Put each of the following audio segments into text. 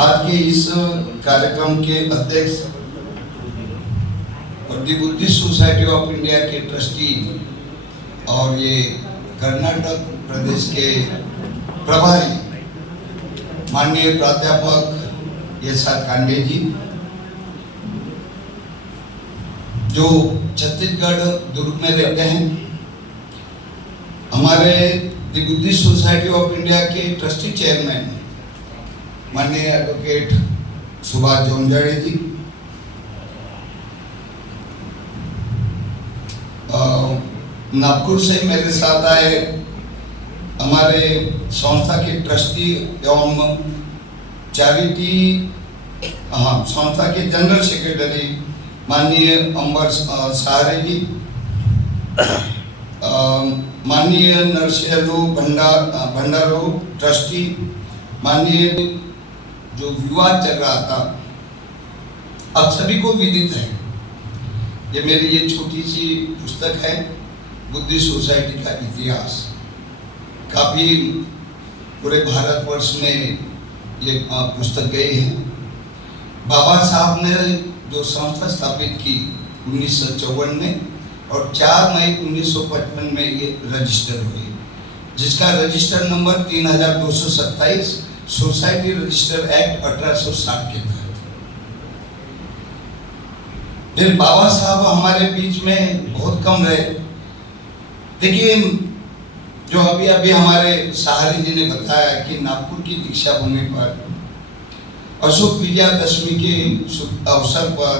आज के इस कार्यक्रम के अध्यक्ष और दी बुद्धिस्ट सोसाइटी ऑफ इंडिया के ट्रस्टी और ये कर्नाटक प्रदेश के प्रभारी माननीय प्राध्यापक एस.आर. कांडे जी, जो छत्तीसगढ़ दुर्ग में रहते हैं, हमारे दी बुद्धिस्ट सोसाइटी ऑफ इंडिया के ट्रस्टी चेयरमैन माननीय एडवोकेट सुभाष जोंजाड़े जी, नागपुर से मेरे साथ आए हमारे संस्था के ट्रस्टी एवं चैरिटी संस्था के जनरल सेक्रेटरी माननीय अंबर सहारे जी, माननीय नरसिंहलू भंडारो ट्रस्टी, माननीय जो विवाद चल रहा था, अब सभी को विदित है, ये मेरी ये छोटी सी पुस्तक है बुद्धिस्ट सोसाइटी का इतिहास। काफ़ी पूरे भारतवर्ष में ये पुस्तक गई है। बाबा साहब ने जो संस्था स्थापित की 1954 में और 4 मई 1955 में ये रजिस्टर हुई, जिसका register number 3227 society register act 1860 के तहत। फिर बाबा साहब हमारे बीच में बहुत कम रहे। देखिए, जो अभी हमारे सहारे जी ने बताया कि नागपुर की दीक्षा भूमि पर अशोक विजयादशमी के अवसर पर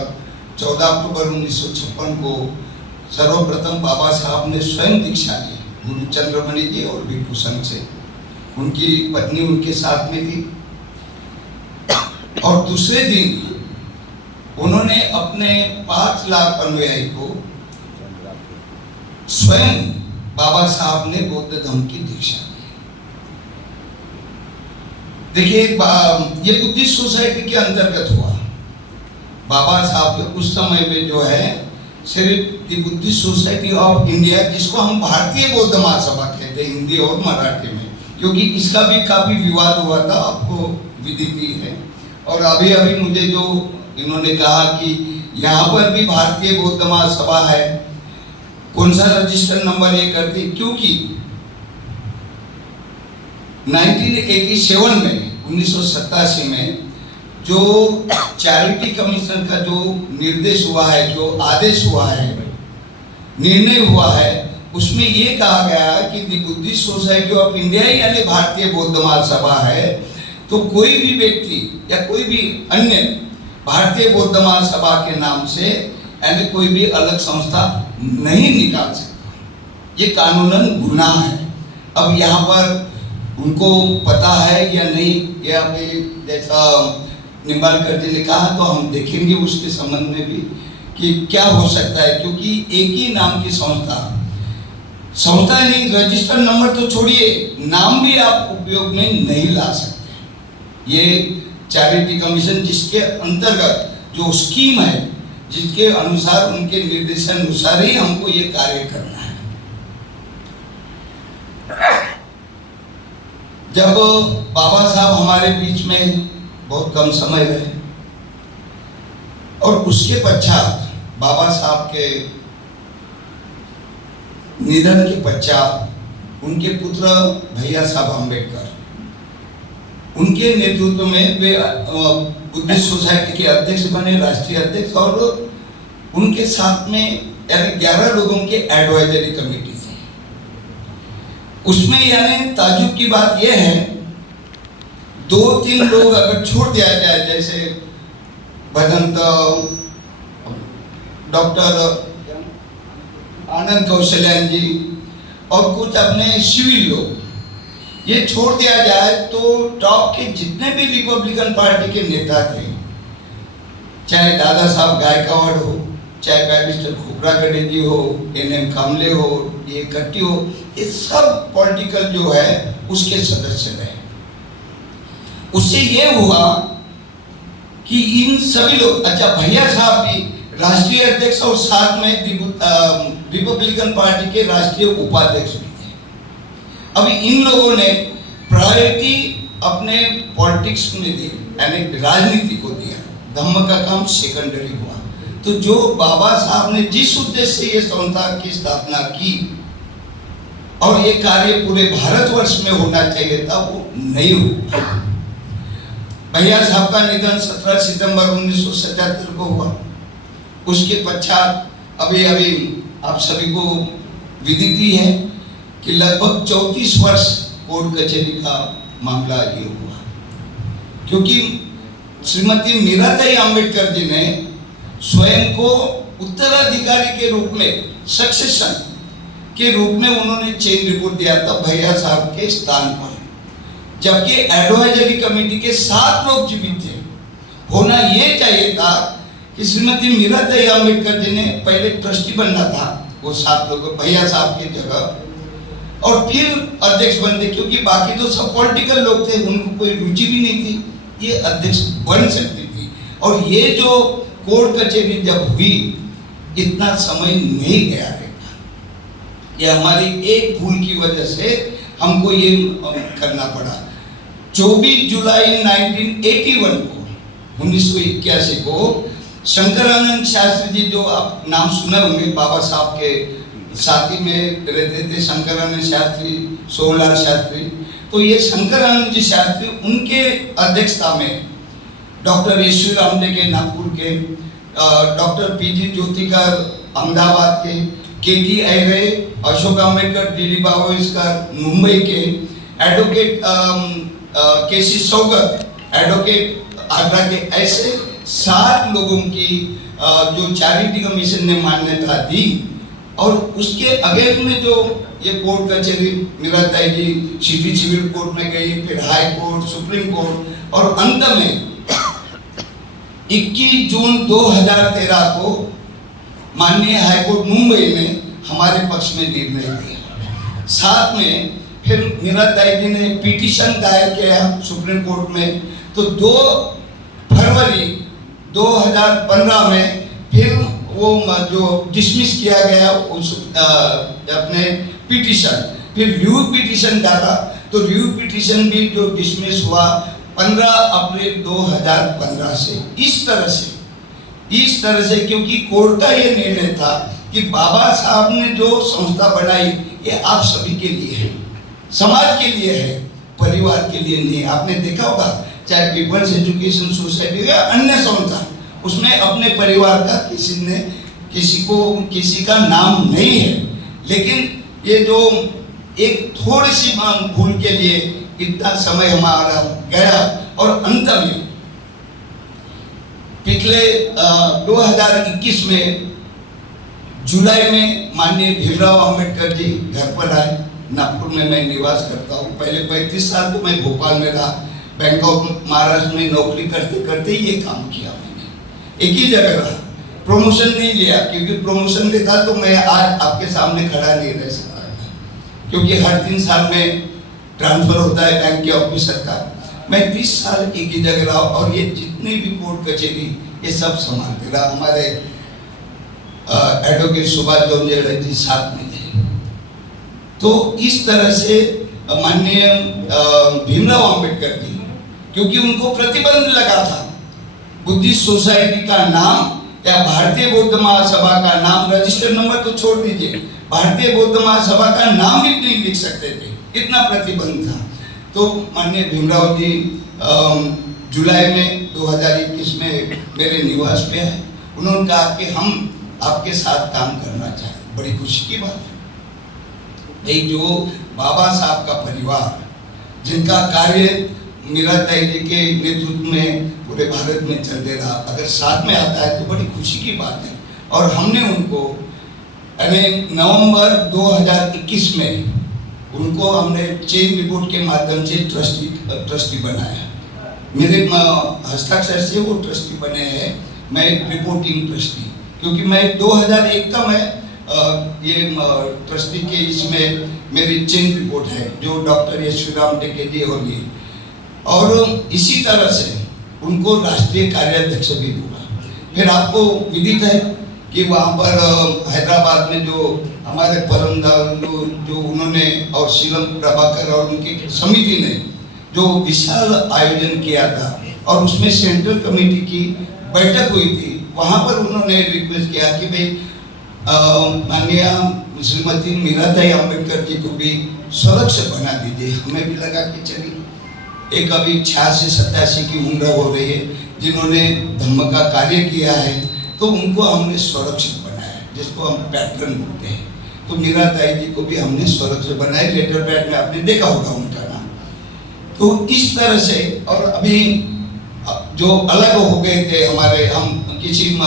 14 अक्टूबर 1956 को सर्वप्रथम बाबा साहब ने स्वयं दीक्षा ली गुरु चंद्रमणि जी और भिक्षु संघ से। उनकी पत्नी उनके साथ में थी और दूसरे दिन उन्होंने अपने 5 लाख अनुयायी को स्वयं बाबा साहब ने बौद्ध धर्म की दीक्षा दी। देखिए, ये बुद्धिस्ट सोसाइटी के अंतर्गत हुआ। बाबा साहब के उस समय में जो है सिर्फ दी बुद्धिस्ट सोसाइटी ऑफ इंडिया, जिसको हम भारतीय बौद्ध महासभा कहते हैं हिंदी और मराठी में, क्योंकि इसका भी काफी विवाद हुआ था, आपको विदित ही है। और अभी मुझे जो इन्होंने कहा कि यहाँ पर भी भारतीय बौद्ध महासभा है, कौन सा रजिस्टर नंबर ये करती, क्योंकि 1987 में 1987 में जो चैरिटी कमीशन का जो निर्देश हुआ है, जो आदेश हुआ है, निर्णय हुआ है, उसमें ये कहा गया कि दी बुद्धिस्ट सोसाइटी ऑफ इंडिया यानी भारतीय बौद्ध महासभा है, तो कोई भी व्यक्ति या कोई भी अन्य भारतीय बौद्ध महासभा के नाम से यानी कोई भी अलग संस्था नहीं निकाल सकता। ये कानूनन गुनाह है। अब यहाँ पर उनको पता है या नहीं, ये अभी जैसा निम्बालकर जी ने कहा, तो हम देखेंगे उसके संबंध में भी कि क्या हो सकता है, क्योंकि एक ही नाम की संस्था नहीं, रजिस्टर नंबर तो छोड़िए, नाम भी आप उपयोग में नहीं ला सकते। ये चैरिटी कमीशन जिसके अंतर्गत जो स्कीम है, जिसके अनुसार उनके निर्देशन अनुसार ही हमको ये कार्य करना है। जब बाबा साहब हमारे बीच में बहुत कम समय रहे और उसके पश्चात बाबा साहब के निधन के पश्चात उनके पुत्र भैया साहब अम्बेडकर, उनके नेतृत्व में वे बुद्धिस्ट सोसाइटी के अध्यक्ष बने, राष्ट्रीय अध्यक्ष, और उनके साथ में यानी 11 लोगों के एडवाइजरी कमेटी थी। उसमें यानी ताजुब की बात यह है, 2-3 लोग अगर छोड़ दिया जाए, जैसे भदंत डॉक्टर आनंद कौशल्यान जी और कुछ अपने सिविल लोग, ये छोड़ दिया जाए तो टॉप के जितने भी रिपब्लिकन पार्टी के नेता थे, चाहे दादा साहब गायकवाड़ हो, चाहे बैरिस्टर खोबरागड़े जी हो, एन.एम. कामले हो, ये कट्टी हो, ये सब पॉलिटिकल जो है उसके सदस्य रहे। उससे ये हुआ कि इन सभी लोग, अच्छा भैया साहब भी राष्ट्रीय अध्यक्ष और साथ में रिपब्लिकन पार्टी के राष्ट्रीय उपाध्यक्ष भी थे। अभी इन लोगों ने प्रायोरिटी अपने पॉलिटिक्स में दी, यानी राजनीति को दिया, धम्म का काम सेकेंडरी हुआ। तो जो बाबा साहब ने जिस उद्देश्य से ये संस्था की स्थापना की और ये कार्य पूरे भारतवर्ष में होना चाहिए था, वो नहीं हुआ। भैया साहब का निधन 17 सितंबर 1977 को हुआ। उसके पश्चात अभी आप सभी को विदित ही है कि लगभग 34 वर्ष कोर्ट कचहरी का मामला ये हुआ, क्योंकि श्रीमती मीराताई अंबेडकर जी ने स्वयं को उत्तराधिकारी के रूप में, सक्सेशन के रूप में उन्होंने चेंज रिपोर्ट दिया था भैया साहब के स्थान पर, जबकि एडवाइजरी कमेटी के 7 लोग जीवित थे। होना ये चाहिए था कि श्रीमती मीराताई अंबेडकर जी ने पहले ट्रस्टी बनना था, वो 7 लोग भैया साहब की जगह, और फिर अध्यक्ष बनते, क्योंकि बाकी तो सब पॉलिटिकल लोग थे, उनको कोई रुचि भी नहीं थी, ये अध्यक्ष बन सकती थी। और ये जो कोर्ट कचहरी जब हुई, इतना समय नहीं गया रहेगा। ये हमारी एक भूल की वजह से हमको ये करना पड़ा। 24 जुलाई 1981 को शंकरानंद शास्त्री जी, जो आप नाम सुने होंगे, बाबा साहब के साथी में रहते थे शंकरानंद शास्त्री, सोहनलाल शास्त्री, तो ये शंकरानंद जी शास्त्री, उनके अध्यक्षता में डॉक्टर ईश्वर आमटे के नागपुर के, डॉक्टर पीजी ज्योतिकर अहमदाबाद के टी आयरे, अशोक अम्बेडकर, डी बावस्कर मुंबई के, एडवोकेट केसी सौगत, एडवोकेट आगरा के, ऐसे 7 लोगों की जो चैरिटी कमीशन ने मान्यता दी। और उसके अगेंस्ट में जो ये कोर्ट कचहरी मीराताई जी सिटी सिविल कोर्ट में गई, फिर हाई कोर्ट, सुप्रीम कोर्ट, और अंत में 21 जून 2013 को माननीय हाईकोर्ट मुंबई ने हमारे पक्ष में निर्णय दिया। साथ में फिर मीराताई जी ने पिटीशन दायर किया सुप्रीम कोर्ट में, तो 2 फरवरी 2015 में फिर वो जो डिसमिस किया गया उस अपने पिटीशन, फिर रिव्यू पिटीशन डाला, तो रिव्यू पिटीशन भी जो डिसमिस हुआ 15 अप्रैल 2015 से। इस तरह से क्योंकि कोर्ट का ये निर्णय था कि बाबा साहब ने जो संस्था बनाई, ये आप सभी के लिए है, समाज के लिए है, परिवार के लिए नहीं। आपने देखा होगा चाहे पीपल्स एजुकेशन सोसाइटी या अन्य संस्था, उसमें अपने परिवार का किसी का नाम नहीं है। लेकिन ये जो एक थोड़ी सी भूल के लिए इतना समय हमारा गया, और अंत में पिछले 2021 में जुलाई में माननीय भीमराव अंबेडकर जी घर पर आए। नागपुर में मैं निवास करता हूँ, पहले 35 साल तो मैं भोपाल में रहा, बैंक ऑफ महाराष्ट्र में नौकरी करते करते ये काम किया मैंने, एक ही जगह रहा, प्रमोशन नहीं लिया, क्योंकि प्रमोशन लेता तो मैं आज आपके सामने खड़ा नहीं रह सकता था, क्योंकि हर 3 साल में ट्रांसफर होता है बैंक के ऑफिसर का। मैं 30 साल एक ही जगह रहा, और ये जितनी भी कोर्ट कचहरी ये सब संभालते रहा। हमारे एडवोकेट सुभाष जोंजेड़ा जी साथ में थे। तो इस तरह से माननीय भीमराव अंबेडकर जी, क्योंकि उनको प्रतिबंध लगा था, बुद्धिस्ट सोसाइटी का नाम या भारतीय बौद्ध महासभा का नाम, रजिस्टर नंबर तो छोड़ दीजिए, भारतीय बौद्ध महासभा का नाम भी नहीं लिख सकते थे, इतना प्रतिबंध था। तो माननीय भीमराव जी जुलाई में 2021 में मेरे निवास पे आए। उन्होंने कहा कि हम आपके साथ काम करना चाहते। बड़ी खुशी की बात है। एक जो बाबा साहब का परिवार, जिनका कार्य मीराताई जी के नेतृत्व में पूरे भारत में चलते रहा, अगर साथ में आता है तो बड़ी खुशी की बात है। और हमने उनको नवंबर 2021 में उनको हमने चेंज रिपोर्ट के माध्यम से ट्रस्टी बनाया। मेरे हस्ताक्षर से वो ट्रस्टी बने हैं, मैं रिपोर्टिंग ट्रस्टी, क्योंकि मैं 2001 का मैं ये ट्रस्टी के इसमें मेरी चेंज रिपोर्ट है जो डॉक्टर यशवीराम टेके जी होगी। और इसी तरह से उनको राष्ट्रीय कार्याध्यक्ष भी हुआ। फिर आपको विदित है कि वहाँ पर हैदराबाद में जो हमारे परमदार जो उन्होंने और शीलम प्रभाकर और उनकी समिति ने जो विशाल आयोजन किया था और उसमें सेंट्रल कमेटी की बैठक हुई थी, वहाँ पर उन्होंने रिक्वेस्ट किया कि भाई माननीय श्रीमती मीराबाई अम्बेडकर जी को भी संरक्षक बना दीजिए। हमें भी लगा कि चलिए, एक अभी 86-87 की उम्र हो रही है, जिन्होंने धम्म का कार्य किया है, तो उनको हमने संरक्षक बनाया, जिसको हम पैटर्न बोलते हैं। तो मीराबाई जी को भी हमने संरक्षक बनाया। लेटर पैड में आपने देखा होगा उनका नाम। तो इस तरह से, और अभी जो अलग हो गए थे हमारे, हम किसी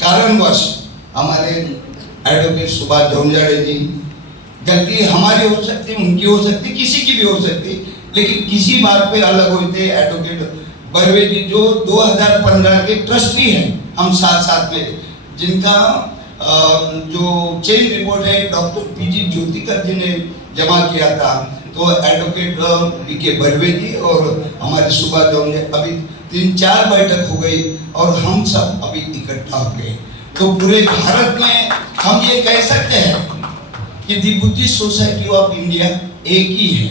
कारणवश हमारे एडवोकेट सुभाष जौनझाड़े जी, गलती हमारी हो सकती, उनकी हो सकती, किसी की भी हो सकती, लेकिन किसी बात पे अलग हुए थे। एडवोकेट बर्वे जी जो 2015 के ट्रस्टी हैं, हम साथ साथ में, जिनका जो चेंज रिपोर्ट है डॉक्टर पीजी ज्योतिकर जी ने जमा किया था, तो एडवोकेट बीके बर्वे जी और हमारे सुभाष जौनझाड़े, अभी 3-4 बैठक हो गई और हम सब अभी इकट्ठा हो गए। तो पूरे भारत में हम ये कह सकते हैं कि दी बुद्धिस्ट सोसाइटी ऑफ इंडिया एक ही है।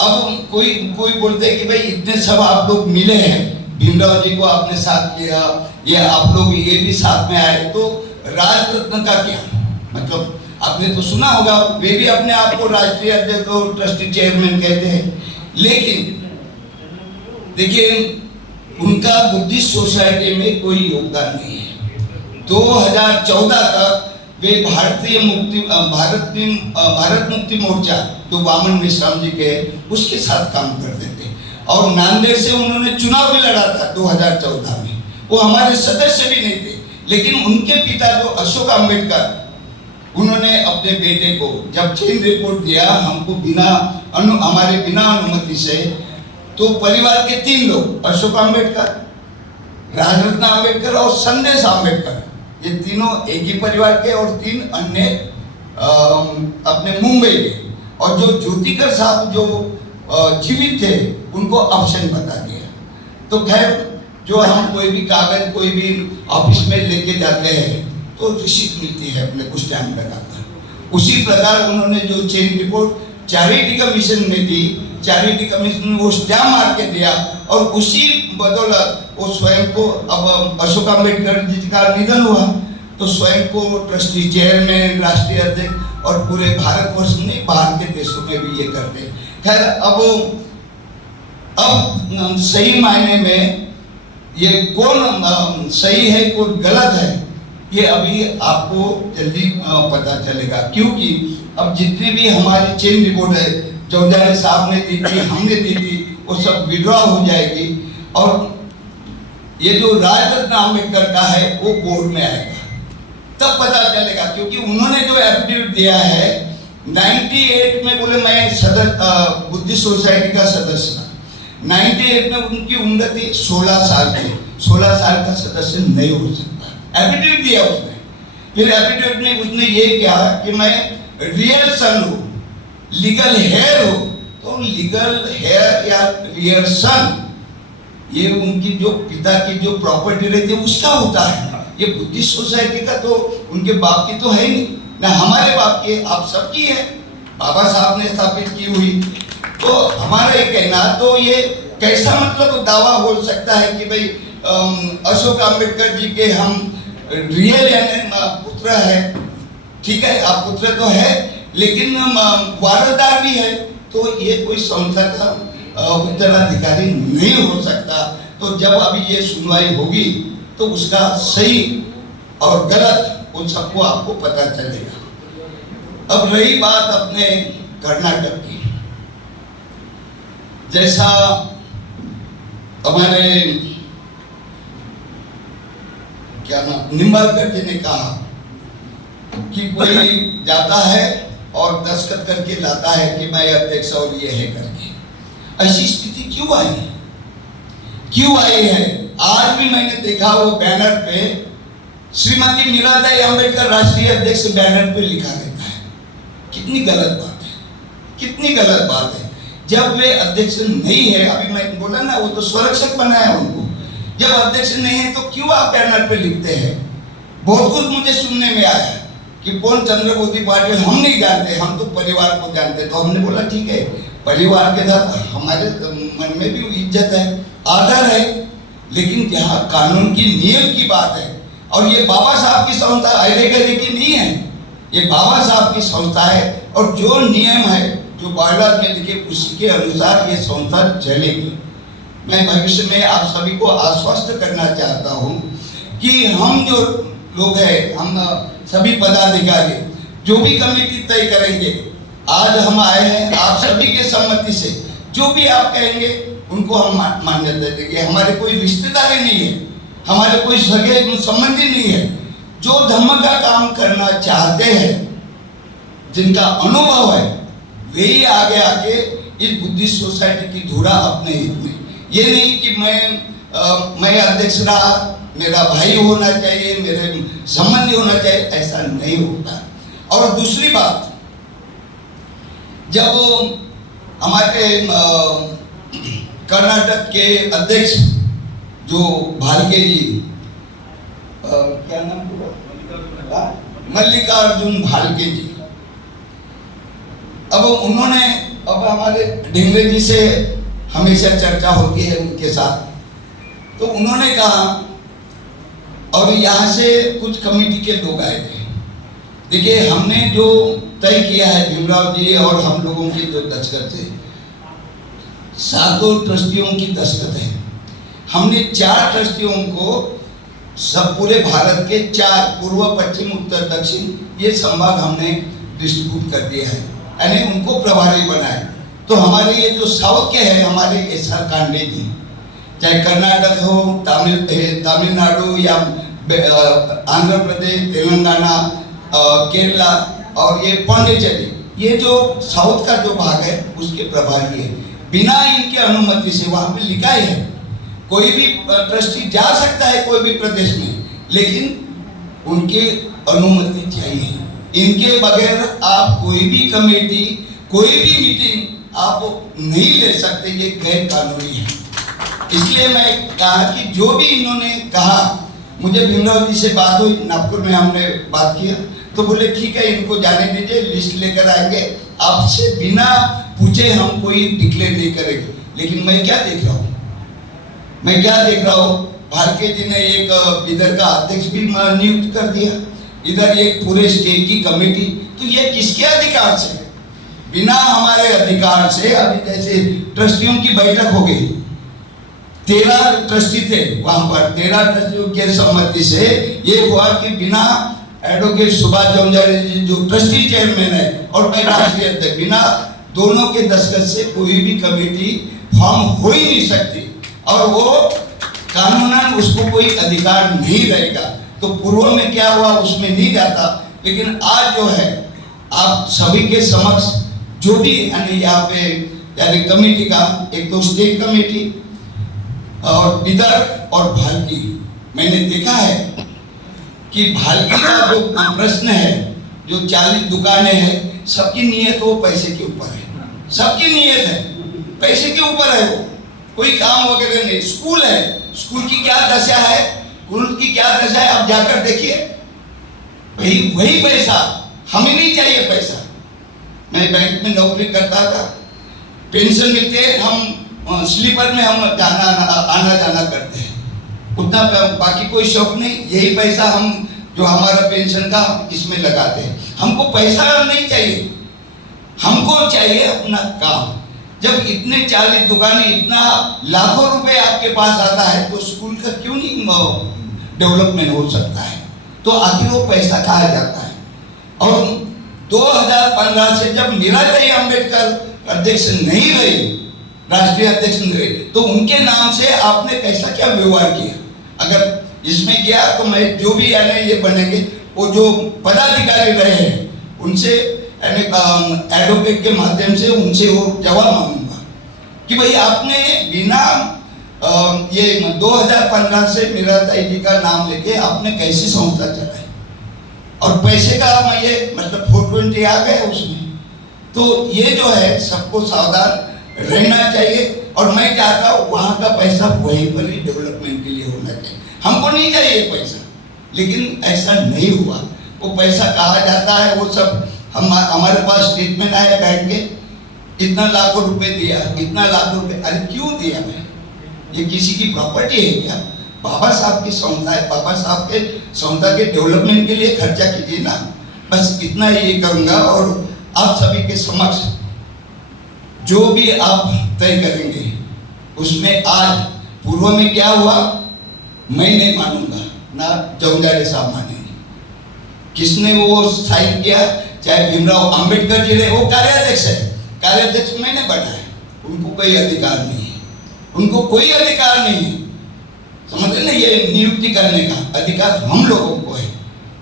अब कोई बोलते हैं कि भाई इतने सब आप लोग मिले हैं, भीमराव जी को आपने साथ लिया, या आप लोग ये भी साथ में आए, तो राजरत्न का क्या मतलब? आपने तो सुना होगा, वे भी अपने आप को राष्ट्रीय अध्यक्ष और ट्रस्टी चेयरमैन कहते हैं, लेकिन देखिए उनका बुद्धिस्ट सोसाइटी में कोई योगदान नहीं है। 2014 तक वे भारत मुक्ति मोर्चा जो वामन मेश्राम जी के, उसके साथ काम करते थे, और नांदेड़ से उन्होंने चुनाव भी लड़ा था 2014 में। वो हमारे सदस्य भी नहीं थे, लेकिन उनके पिता जो अशोक अम्बेडकर, उन्होंने अपने बेटे को जब चेंज रिपोर्ट दिया हमको हमारे बिना अनुमति से, तो परिवार के 3 लोग, अशोक अम्बेडकर, राजरत्न अम्बेडकर और संदेश अम्बेडकर, ये तीनों एक ही परिवार के, और 3 अन्य अपने मुंबई के, और जो ज्योतिकर साहब जो जीवित थे उनको ऑप्शन बता दिया। तो खैर, जो हम कोई भी कागज कोई भी ऑफिस में लेके जाते हैं तो रिसीट मिलती है अपने कुछ टाइम लगाकर। उसी प्रकार उन्होंने जो चेंज रिपोर्ट चैरिटी कमीशन में दी, चैरिटी कमीशन ने वो स्टैम्प मार के दिया, और उसी बदौलत वो स्वयं को, अब अशोक अम्बेडकर जी का निधन हुआ तो स्वयं को ट्रस्टी चेयरमैन, राष्ट्रीय अध्यक्ष, और पूरे भारतवर्ष में बाहर के देशों में भी ये करते हैं। खैर, अब सही मायने में ये कौन सही है कौन गलत है, ये अभी आपको जल्दी पता चलेगा, क्योंकि अब जितनी भी हमारी चेंज रिपोर्ट है, जौनझाड़े साहब ने दी थी, हमने दी थी, वो सब विड्रॉ हो जाएगी, और ये जो राजरत्न अम्बेडकर का है वो कोर्ट में आएगा, तब पता चलेगा। क्योंकि उन्होंने जो एफिडेविट दिया है 98 में, बोले मैं बुद्धिस्ट सोसाइटी का सदस्य था। 98 में उनकी उम्र थी 16 साल की, 16 साल का सदस्य नहीं हो सकता। एफिडेविट दिया उसने, फिर एफिडेविट में उसने ये किया कि मैं रियल सन हूँ, लीगल हेयर हो, तो लीगल हेयर या रियल सन, ये उनकी जो पिता की जो प्रॉपर्टी रहती है उसका होता है। ये बुद्धिस्ट सोसाइटी का तो उनके बाप की तो है नहीं ना, हमारे बाप की, आप सबकी है, बाबा साहब ने स्थापित की हुई। तो हमारा ये कहना, तो ये कैसा मतलब दावा हो सकता है कि भाई अशोक अम्बेडकर जी के हम रियल यानी पुत्र है, ठीक है, आप पुत्र तो है, लेकिन वारसदार भी है, तो ये कोई संस्था का उत्तराधिकारी नहीं हो सकता। तो जब अभी ये सुनवाई होगी तो उसका सही और गलत उन सबको आपको पता चलेगा। अब रही बात अपने कर्नाटक की, जैसा हमारे क्या नाम निम्बालकर जी ने कहा कि कोई जाता है और दस्तखत करके लाता है कि मैं अध्यक्ष और ये है करके, ऐसी स्थिति क्यों आई है? क्यों आई है? आज भी मैंने देखा वो बैनर पे श्रीमती मीराबाई अम्बेडकर राष्ट्रीय अध्यक्ष बैनर पे लिखा रहता है। कितनी गलत बात है, कितनी गलत बात है। जब वे अध्यक्ष नहीं है, अभी मैं बोला ना, वो तो संरक्षक बनाया उनको, जब अध्यक्ष नहीं है तो क्यों आप बैनर पे लिखते हैं? बहुत कुछ मुझे सुनने में आया कि कौन चंद्रकांत पाटिल हम नहीं जानते, हम तो परिवार को जानते। तो हमने बोला ठीक है, परिवार के साथ हमारे मन में भी इज्जत है, आदर है, लेकिन जहाँ कानून की नियम की बात है, और ये बाबा साहब की संस्था अरे गरे की नहीं है, ये बाबा साहब की संस्था है, और जो नियम है जो बायलॉज में लिखे उसी के अनुसार ये संस्था चलेगी। मैं भविष्य में आप सभी को आश्वस्त करना चाहता हूँ कि हम जो लोग हैं, हम सभी पदाधिकारी जो भी कमेटी तय करेंगे, आज हम आए हैं आप सभी के सम्मति से, जो भी आप कहेंगे उनको हम मान्यता देंगे। हमारे कोई रिश्तेदारी नहीं है, हमारे कोई सगे संबंधी नहीं है। जो धर्म का काम करना चाहते हैं, जिनका अनुभव है, वही आगे आके इस बुद्धिस्ट सोसाइटी की धुरा अपने हित में, ये नहीं कि मैं अध्यक्ष रहा, मेरा भाई होना चाहिए, मेरे संबंधी होना चाहिए, ऐसा नहीं होता। और दूसरी बात, जब हमारे कर्नाटक के अध्यक्ष जो भालके जी, क्या नाम पूरा, मल्लिकार्जुन भालके जी, अब उन्होंने, अब हमारे ढिंगरे जी से हमेशा चर्चा होती है उनके साथ, तो उन्होंने कहा, और यहाँ से कुछ कमेटी के लोग आए थे, देखिए हमने जो तय किया है, भीमराव जी और हम लोगों की जो दस्तखत है, 7 ट्रस्टियों की दस्तखत है। हमने 4 ट्रस्टियों को सब पूरे भारत के 4 पूर्व, पश्चिम, उत्तर, दक्षिण ये संभाग हमने डिस्ट्रीब्यूट कर दिया है, यानी उनको प्रभारी बनाए। तो हमारे ये जो साउथ के हैं, हमारे एस.आर. कांडे जी, चाहे कर्नाटक हो, तमिलनाडु या आंध्र प्रदेश, तेलंगाना, केरला और ये पांडिचेरी, ये जो साउथ का जो भाग है उसके प्रभारी है। बिना इनके अनुमति से, वहाँ पे लिखा है कोई भी ट्रस्टी जा सकता है कोई भी प्रदेश में, लेकिन उनकी अनुमति चाहिए। इनके बगैर आप कोई भी कमेटी, कोई भी मीटिंग आप नहीं ले सकते, ये गैर कानूनी है। इसलिए मैं कहा कि जो भी इन्होंने कहा, मुझे भीमराव जी से बात हुई, नागपुर में हमने बात किया, तो बोले ठीक है इनको जाने दीजिए, लिस्ट लेकर आएंगे, आपसे बिना पूछे हम कोई डिक्लेयर नहीं करेंगे। लेकिन मैं क्या देख रहा हूँ, मैं क्या देख रहा हूँ, भालके जी ने एक इधर का अध्यक्ष भी नियुक्त कर दिया, इधर एक पूरे स्टेट की कमेटी, तो ये किसके अधिकार से, बिना हमारे अधिकार से। अभी जैसे ट्रस्टियों की बैठक हो गई, 13 ट्रस्टी थे वहां पर, 13 ट्रस्टियों के सम्मति से ये हुआ कि बिना एडवोकेट सुभाष जौनझारी जी जो ट्रस्टी चेयरमैन है और मैं राष्ट्रीय अध्यक्ष, बिना दोनों के दस्तखत से कोई भी कमेटी फॉर्म हो ही नहीं सकती, और वो कानूनन उसको कोई अधिकार नहीं रहेगा। तो पूर्व में क्या हुआ उसमें नहीं जाता, लेकिन आज जो है आप सभी के समक्ष जो भी यानी यहाँ पे यानी कमेटी का, एक तो स्टेट कमेटी और बिदर और भालकी, मैंने देखा है कि भालकी का जो प्रश्न है, जो 40 दुकानें हैं, सबकी नीयत वो पैसे के ऊपर है, सबकी नीयत है पैसे के ऊपर है, वो कोई काम वगैरह नहीं। स्कूल है, स्कूल की क्या दशा है, स्कूल की क्या दशा है, आप जाकर देखिए, वही पैसा, हमें नहीं चाहिए पैसा। मैं बैंक में नौकरी करता था, पेंशन मिलते है, हम स्लीपर में हम आना जाना करते हैं, उतना बाकी कोई शौक नहीं, यही पैसा हम जो हमारा पेंशन का इसमें लगाते हैं। हमको पैसा नहीं चाहिए, हमको चाहिए अपना काम। जब इतने 40 दुकानें, इतना लाखों रुपए आपके पास आता है, तो स्कूल का क्यों नहीं डेवलपमेंट हो सकता है? तो आखिर वो पैसा कहाँ जाता है? और 2015 से जब मीराबाई अंबेडकर अध्यक्ष नहीं रही, राष्ट्रीय अध्यक्ष नहीं रही, तो उनके नाम से आपने कैसा क्या व्यवहार किया? अगर इसमें किया तो मैं जो भी यानी ये बनेंगे, वो जो पदाधिकारी रहे हैं उनसे यानी एडवोकेट के माध्यम से उनसे वो जवाब मांगूंगा कि भाई आपने बिना ये 2015 से मीराबाई जी का नाम लेके आपने कैसी संस्था चलाई, और पैसे का मैं ये मतलब 420 आ गए उसमें। तो ये जो है सबको सावधान रहना चाहिए, और मैं चाहता हूँ वहाँ का पैसा वहीं पर ही डेवलपमेंट के लिए होना चाहिए, हमको नहीं चाहिए पैसा। लेकिन ऐसा नहीं हुआ, वो पैसा कहाँ जाता है वो सब हमारे पास स्टेटमेंट आया बैंक के, इतना लाखों रुपए दिया, इतना लाखों रुपए। अरे क्यों दिया मैं? ये किसी की प्रॉपर्टी है क्या? बाबा साहब की संस्था है, बाबा साहब के संस्था के डेवलपमेंट के लिए खर्चा कीजिए ना। बस इतना ये करूँगा और आप सभी के समक्ष जो भी आप तय करेंगे उसमें आज पूर्व में क्या हुआ मैं नहीं मानूंगा, ना जौनजाड़े साहब मानेंगे। किसने वो साइन किया, चाहे भीमराव अंबेडकर जी ने, वो कार्याध्यक्ष है, कार्याध्यक्ष मैंने बनाया, उनको कोई अधिकार नहीं है, उनको कोई अधिकार नहीं है, समझ रहे ना? ये नियुक्ति करने का अधिकार हम लोगों को है,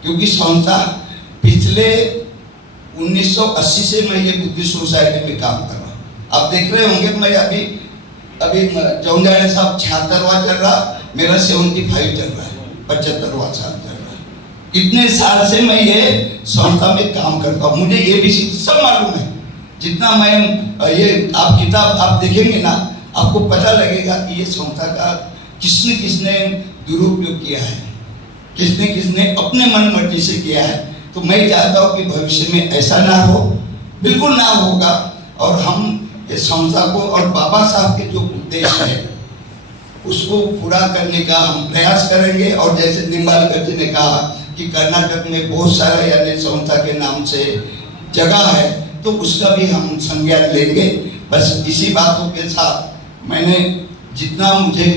क्योंकि संस्था पिछले 1980 से मैं ये बुद्धिस्ट सोसाइटी में काम कर रहा हूँ। आप देख रहे होंगे मैं अभी जौनजाड़े साहब 76वां चल रहा, मेरा 75 चल रहा है, 75वां साल चल रहा है। इतने साल से मैं ये संस्था में काम करता हूँ, मुझे ये भी सब मालूम है। जितना मैं ये आप किताब आप देखेंगे ना, आपको पता लगेगा कि ये संस्था का किसने किसने दुरुपयोग किया है, किसने किसने अपने मन मर्जी से किया है। तो मैं चाहता हूँ कि भविष्य में ऐसा ना हो, बिल्कुल ना होगा। और हम इस संस्था को और बाबा साहब के जो उद्देश्य है उसको पूरा करने का हम प्रयास करेंगे। और जैसे निम्बालकर जी ने कहा कि कर्नाटक में बहुत सारे यानी संस्था के नाम से जगह है, तो उसका भी हम संज्ञान लेंगे। बस इसी बातों के साथ मैंने जितना मुझे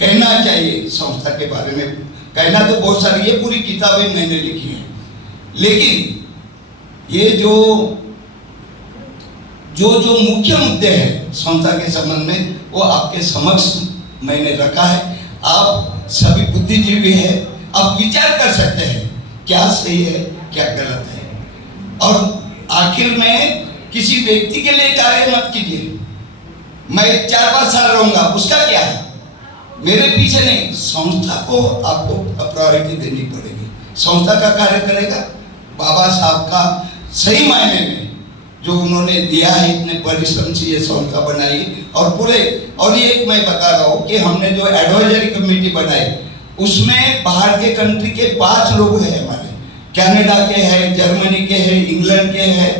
कहना चाहिए संस्था के बारे में, कहना तो बहुत सारी, ये पूरी किताबें मैंने लिखी हैं, लेकिन ये जो मुख्य मुद्दे हैं संस्था के संबंध में वो आपके समक्ष मैंने रखा है। आप सभी बुद्धिजीवी हैं, आप विचार कर सकते हैं क्या सही है क्या गलत है। और आखिर में किसी व्यक्ति के लिए कार्य मत कीजिए, मैं 4-5 साल रहूंगा उसका क्या है, मेरे पीछे नहीं, संस्था को आपको प्रायोरिटी देनी पड़ेगी। संस्था का कार्य करेगा, बाबा साहब का सही मायने में जो उन्होंने दिया है, इतने परिश्रम से ये संस्था बनाई और पूरे। और ये मैं बता रहा हूँ कि हमने जो एडवाइजरी कमेटी बनाई उसमें बाहर के कंट्री के 5 लोग हैं हमारे, कनाडा के हैं, जर्मनी के हैं, इंग्लैंड के हैं,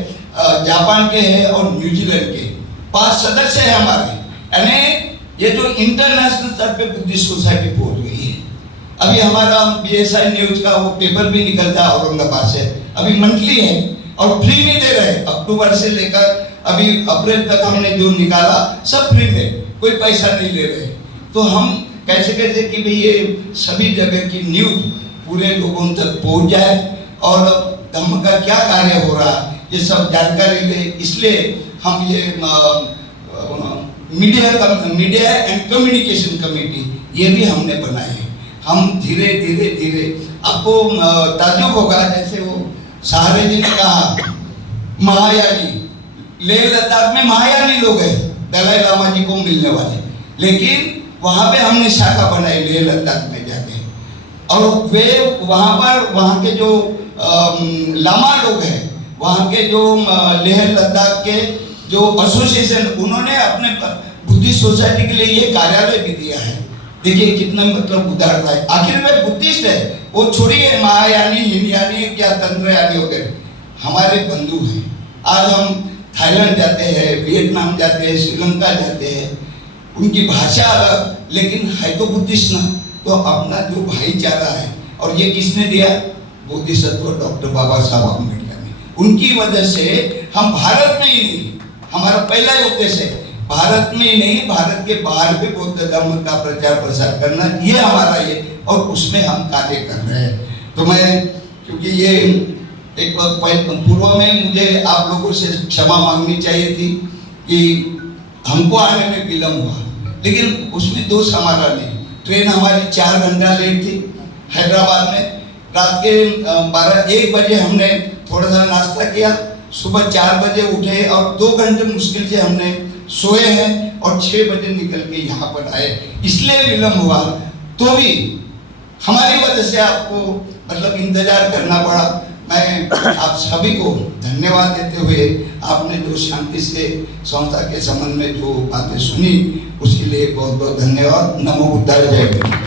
जापान के हैं और न्यूजीलैंड के 5 सदस्य हैं हमारे। यानी ये जो इंटरनेशनल स्तर पे बुद्धिस्ट सोसाइटी पहुंच गई है। अभी हमारा BSI न्यूज का वो पेपर भी निकलता है औरंगाबाद से, अभी मंथली है और फ्री में दे रहे हैं। अक्टूबर से लेकर अभी अप्रैल तक हमने जो निकाला सब फ्री में, कोई पैसा नहीं ले रहे। तो हम कैसे कैसे कि भाई ये सभी जगह की न्यूज पूरे लोगों तक पहुंच जाए और धम्म का क्या कार्य हो रहा है ये सब जानकारी ले। इसलिए हम ये मीडिया एंड कम्युनिकेशन कमेटी ये भी हमने बनाई है। हम धीरे धीरे आपको ताज्जुब होगा, जैसे वो सहारे जी ने कहा महायानी, लेह लद्दाख में महायानी लोग हैं दलाई लामा जी को मिलने वाले, लेकिन वहाँ पे हमने शाखा बनाई लेह लद्दाख में जाके। और वे वहाँ पर वहाँ के जो लामा लोग हैं, वहाँ के जो लेह लद्दाख के जो एसोसिएशन, उन्होंने अपने बुद्धिस्ट सोसाइटी के लिए ये कार्यालय भी दिया है। देखिए कितना मतलब उदारता है। आखिर में बुद्धिस्ट है, वो छोड़िए महायानी, हिनयानी या तंत्रयानी वगैरह, हमारे बंधु हैं। आज हम थाईलैंड जाते हैं, वियतनाम जाते हैं, श्रीलंका जाते हैं, उनकी भाषा अलग लेकिन है तो बुद्धिस्ट ना। तो अपना जो भाईचारा है, और ये किसने दिया? बोधिसत्व डॉक्टर बाबा साहब अम्बेडकर ने। उनकी वजह से हम भारत में ही नहीं, हमारा पहला उद्देश्य है भारत में ही नहीं, भारत के बाहर भी बौद्ध धर्म का प्रचार प्रसार करना, ये हमारा ये, और उसमें हम कार्य कर रहे हैं। तो मैं, क्योंकि ये एक पूर्व में मुझे आप लोगों से क्षमा मांगनी चाहिए थी कि हमको आने में विलम्ब हुआ, लेकिन उसमें दोष हमारा नहीं। ट्रेन हमारी 4 घंटा लेट थी हैदराबाद में। रात के 12-1 बजे हमने थोड़ा सा नाश्ता किया, सुबह 4 बजे उठे और 2 घंटे मुश्किल से हमने सोए हैं और 6 बजे निकल के यहाँ पर आए। इसलिए विलम्ब हुआ, तो भी हमारी वजह से आपको मतलब इंतजार करना पड़ा। मैं आप सभी को धन्यवाद देते हुए, आपने जो शांति से संस्था के संबंध में जो बातें सुनी उसके लिए बहुत बहुत धन्यवाद। नमो बुद्धाय, जय हिंद।